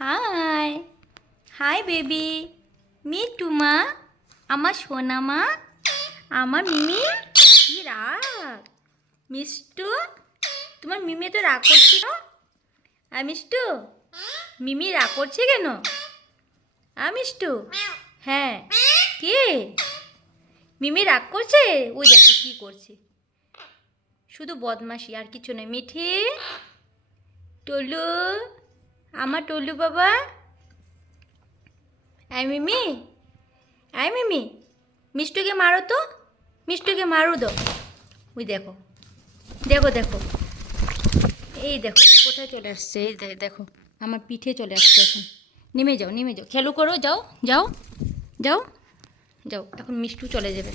High hi baby me too মা, আমার সোনা মা, আমার মিমি। কি রাগ মিষ্টু, তোমার মিমি তো রাগ করছে কেন? মিষ্টু, মিমি রাগ করছে কেন? মিষ্টু, হ্যাঁ কে? মিমি রাগ করছে? ওই দেখো কি করছে, শুধু বদমাশি আর কিছু নয়। মিঠি, টলু, আমার টলু বাবা। মিমি, মিমি, মিষ্টুকে মারো তো, মিষ্টুকে মারো দাও। ওই দেখো দেখো দেখো, এই দেখো কোথায় চলে আসছে, এই দেখো আমার পিঠে চলে আসছে। এখন নেমে যাও, নেমে যাও, খেলো করো, যাও যাও যাও যাও। এখন মিষ্টু চলে যাবে,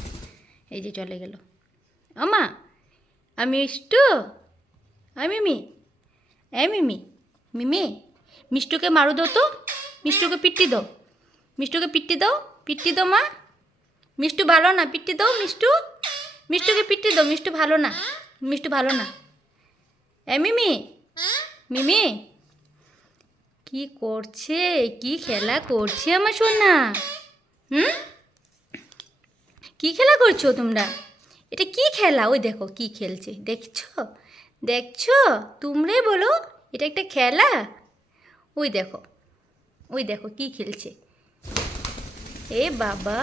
এই যে চলে গেল। আমা, আমি মিষ্টু, মিমি, মিমি, মিমি, মিষ্টুকে মারো দাও তো, মিষ্টুকে পিট্টি দাও, মিষ্টুকে পিট্টি দাও, পিট্টি দাও মা। মিষ্টু ভালো না, পিট্টি দাও মিষ্টু, মিষ্টুকে পিট্টি দাও, মিষ্টু ভালো না, মিষ্টু ভালো না। মিমি, মিমি কি করছে, কি খেলা করছে আমার সোনা? কি খেলা করছো তোমরা? এটা কি খেলা? ওই দেখো কি খেলছে, দেখছো দেখছো? তোমরাই বলো এটা একটা খেলা? ওই দেখো, ওই দেখো কি খেলছে। এ বাবা,